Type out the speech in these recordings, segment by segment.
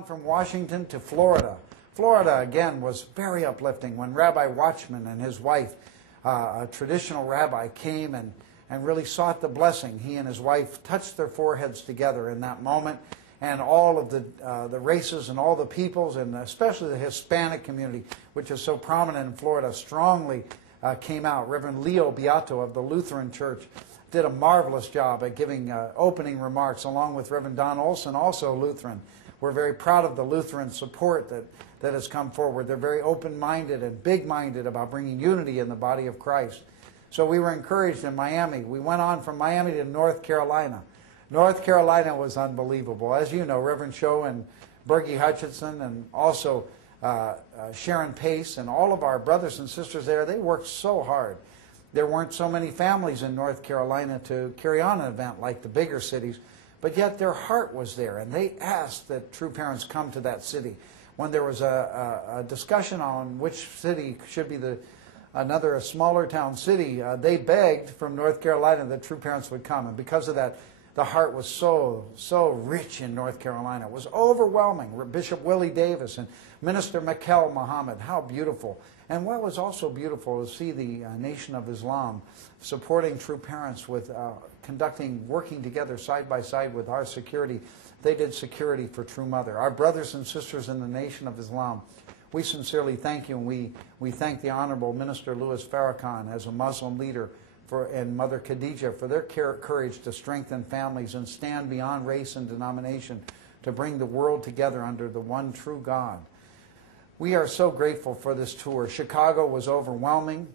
on from Washington to Florida. Florida, again, was very uplifting when Rabbi Watchman and his wife, a traditional rabbi, came and really sought the blessing. He and his wife touched their foreheads together in that moment, and all of the races and all the peoples, and especially the Hispanic community, which is so prominent in Florida, strongly came out. Reverend Leo Beato of the Lutheran Church did a marvelous job at giving opening remarks, along with Reverend Don Olson, also Lutheran. We're very proud of the Lutheran support that has come forward. They're very open-minded and big-minded about bringing unity in the body of Christ. So we were encouraged in Miami. We went on from Miami to North Carolina. North Carolina was unbelievable. As you know, Reverend Sho and Bergie Hutchinson, and also Sharon Pace, and all of our brothers and sisters there, they worked so hard. There weren't so many families in North Carolina to carry on an event like the bigger cities, but yet their heart was there, and they asked that true parents come to that city. When there was a discussion on which city should be another smaller town city, they begged from North Carolina that true parents would come, and because of that, the heart was so rich in North Carolina. It was overwhelming. Bishop Willie Davis and Minister Mikel Muhammad, how beautiful. And what was also beautiful is see the Nation of Islam supporting true parents with working together side by side with our security. They did security for True Mother. Our brothers and sisters in the Nation of Islam, we sincerely thank you, and we thank the Honorable Minister Louis Farrakhan as a Muslim leader and Mother Khadija for their courage to strengthen families and stand beyond race and denomination to bring the world together under the one true God. We are so grateful for this tour. Chicago was overwhelming.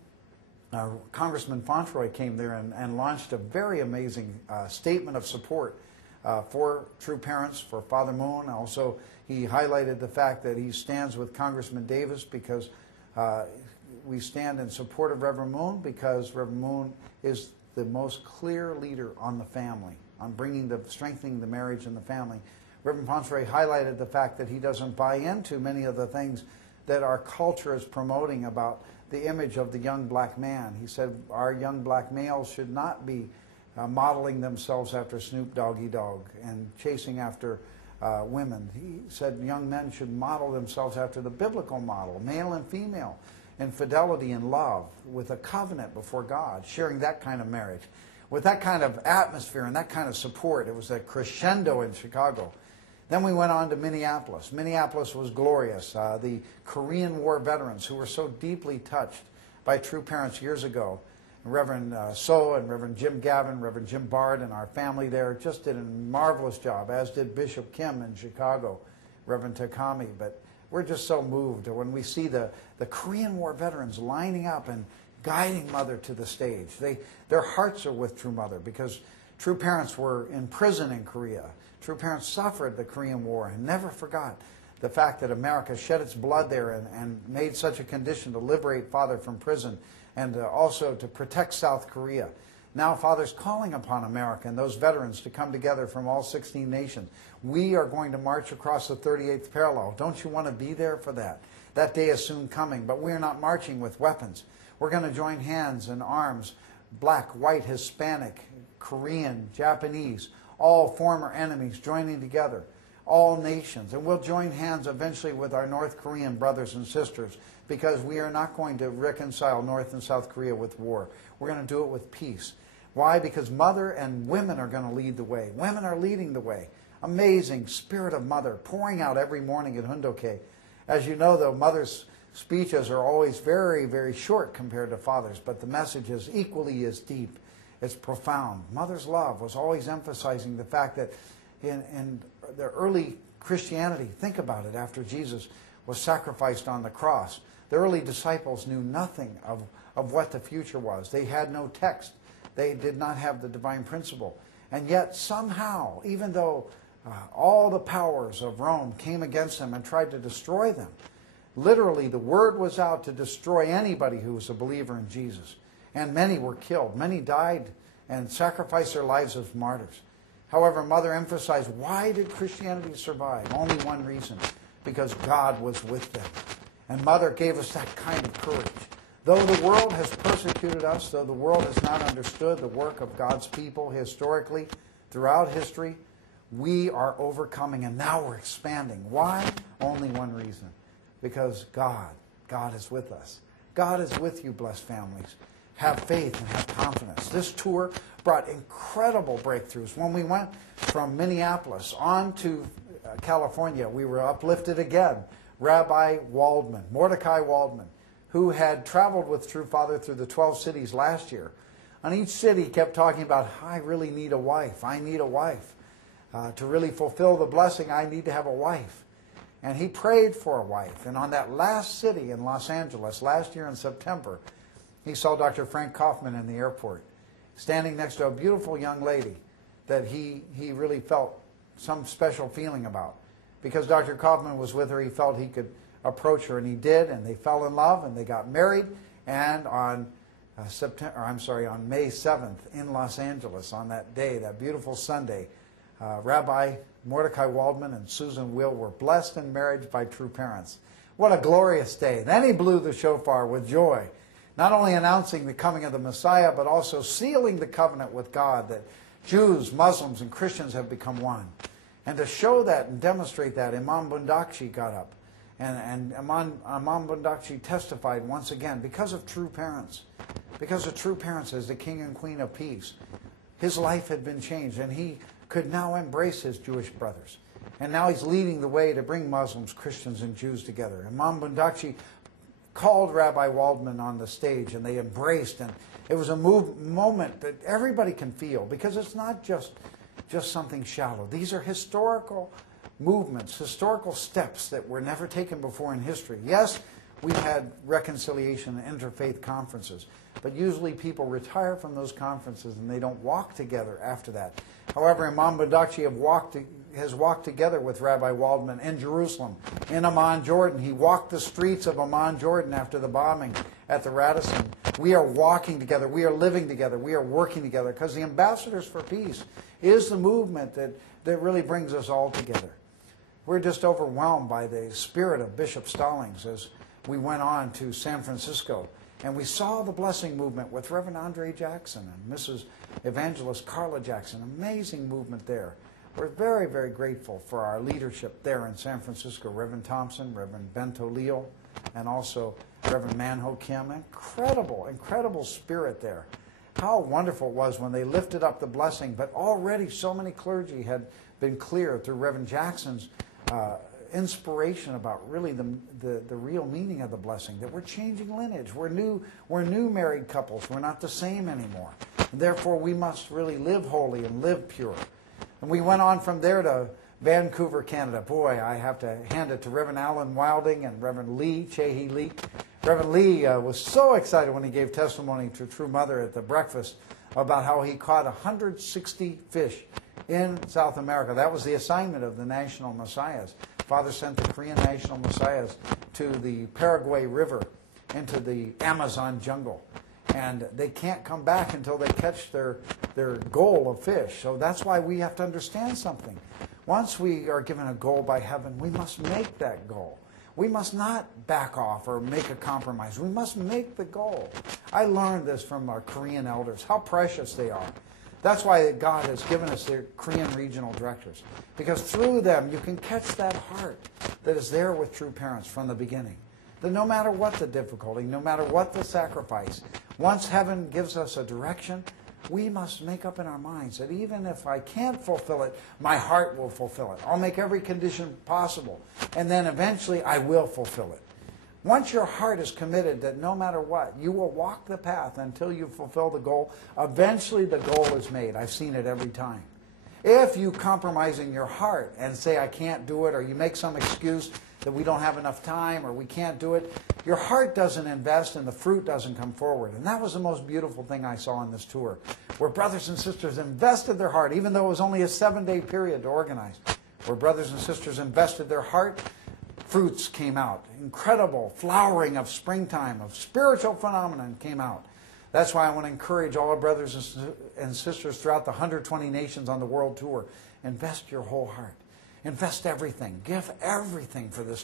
Congressman Fontroy came there and launched a very amazing statement of support for true parents, for Father Moon. Also, he highlighted the fact that he stands with Congressman Davis because we stand in support of Reverend Moon, because Reverend Moon is the most clear leader on the family, on strengthening the marriage and the family. Reverend Fontroy highlighted the fact that he doesn't buy into many of the things that our culture is promoting about the image of the young black man. He said our young black males should not be modeling themselves after Snoop Doggy Dogg and chasing after women. He said young men should model themselves after the biblical model, male and female, in fidelity and love, with a covenant before God, sharing that kind of marriage. With that kind of atmosphere and that kind of support, it was a crescendo in Chicago. Then we went on to Minneapolis. Minneapolis was glorious. The Korean War veterans who were so deeply touched by true parents years ago, Reverend So and Reverend Jim Gavin, Reverend Jim Bard, and our family there just did a marvelous job, as did Bishop Kim in Chicago, Reverend Takami. But we're just so moved when we see the Korean War veterans lining up and guiding Mother to the stage. Their hearts are with True Mother because true parents were in prison in Korea. True parents suffered the Korean War and never forgot the fact that America shed its blood there and made such a condition to liberate Father from prison and also to protect South Korea. Now Father's calling upon America and those veterans to come together from all 16 nations. We are going to march across the 38th parallel. Don't you want to be there for that? That day is soon coming, but we are not marching with weapons. We're going to join hands and arms, black, white, Hispanic, Korean, Japanese, all former enemies joining together, all nations. And we'll join hands eventually with our North Korean brothers and sisters, because we are not going to reconcile North and South Korea with war. We're going to do it with peace. Why? Because Mother and women are going to lead the way. Women are leading the way. Amazing spirit of Mother pouring out every morning at Hundoke. As you know, though, Mother's speeches are always very, very short compared to Father's, but the message is equally as deep. It's profound. Mother's love was always emphasizing the fact that in the early Christianity, think about it, after Jesus was sacrificed on the cross, the early disciples knew nothing of what the future was. They had no text. They did not have the divine principle. And yet somehow, even though all the powers of Rome came against them and tried to destroy them, literally the word was out to destroy anybody who was a believer in Jesus. And many were killed. Many died and sacrificed their lives as martyrs. However, Mother emphasized, why did Christianity survive? Only one reason, because God was with them. And Mother gave us that kind of courage. Though the world has persecuted us, though the world has not understood the work of God's people historically, throughout history, We are overcoming, and now we're expanding. Why? Only one reason. Because God is with us. God is with you, blessed families. Have faith and have confidence. This tour brought incredible breakthroughs. When we went from Minneapolis on to California, we were uplifted again. Rabbi Waldman, Mordecai Waldman, who had traveled with True Father through the 12 cities last year. On each city, he kept talking about, I really need a wife. I need a wife. To really fulfill the blessing, I need to have a wife. And he prayed for a wife. And on that last city in Los Angeles, last year in September, he saw Dr. Frank Kaufman in the airport, standing next to a beautiful young lady that he really felt some special feeling about. Because Dr. Kaufman was with her, he felt he could approach her, and he did, and they fell in love, and they got married. And on May 7th in Los Angeles, on that day, that beautiful Sunday, Rabbi Mordecai Waldman and Susan Will were blessed in marriage by true parents. What a glorious day. Then he blew the shofar with joy, not only announcing the coming of the Messiah, but also sealing the covenant with God that Jews, Muslims, and Christians have become one. And to show that and demonstrate that, Imam Bundakshi got up. And Imam Bundakshi testified once again, because of true parents, because of true parents as the King and Queen of Peace, his life had been changed, and he could now embrace his Jewish brothers. And now he's leading the way to bring Muslims, Christians, and Jews together. Imam Bundakshi called Rabbi Waldman on the stage, and they embraced, and it was a moment that everybody can feel, because it's not just something shallow. These are historical movements, historical steps that were never taken before in history. Yes, we've had reconciliation and interfaith conferences, but usually people retire from those conferences and they don't walk together after that. However, Imam Bundakshi has walked together with Rabbi Waldman in Jerusalem, in Amman, Jordan. He walked the streets of Amman, Jordan after the bombing at the Radisson. We are walking together. We are living together. We are working together, because the Ambassadors for Peace is the movement that really brings us all together. We're just overwhelmed by the spirit of Bishop Stallings as we went on to San Francisco, and we saw the blessing movement with Reverend Andre Jackson and Mrs. Evangelist Carla Jackson. Amazing movement there. We're very, very grateful for our leadership there in San Francisco. Reverend Thompson, Reverend Bento Leal, and also Reverend Manho Kim. Incredible, incredible spirit there. How wonderful it was when they lifted up the blessing, but already so many clergy had been cleared through Reverend Jackson's inspiration about really the real meaning of the blessing, that we're changing lineage. We're new married couples. We're not the same anymore. And therefore, we must really live holy and live pure. And we went on from there to Vancouver, Canada. Boy, I have to hand it to Reverend Alan Wilding and Reverend Lee, Chehi Lee. Reverend Lee was so excited when he gave testimony to True Mother at the breakfast about how he caught 160 fish in South America. That was the assignment of the National Messiahs. Father sent the Korean National Messiahs to the Paraguay River, into the Amazon jungle. And they can't come back until they catch their goal of fish. So that's why we have to understand something. Once we are given a goal by heaven, we must make that goal. We must not back off or make a compromise. We must make the goal. I learned this from our Korean elders, how precious they are. That's why God has given us the Korean regional directors, because through them you can catch that heart that is there with true parents from the beginning. That no matter what the difficulty, no matter what the sacrifice, once heaven gives us a direction, we must make up in our minds that even if I can't fulfill it, my heart will fulfill it. I'll make every condition possible, and then eventually I will fulfill it. Once your heart is committed that no matter what, you will walk the path until you fulfill the goal, eventually the goal is made. I've seen it every time. If you compromise in your heart and say, I can't do it, or you make some excuse that we don't have enough time or we can't do it, your heart doesn't invest and the fruit doesn't come forward. And that was the most beautiful thing I saw on this tour, where brothers and sisters invested their heart, even though it was only a 7-day period to organize, where brothers and sisters invested their heart, fruits came out. Incredible flowering of springtime, of spiritual phenomenon came out. That's why I want to encourage all our brothers and sisters throughout the 120 nations on the world tour. Invest your whole heart. Invest everything. Give everything for this tour.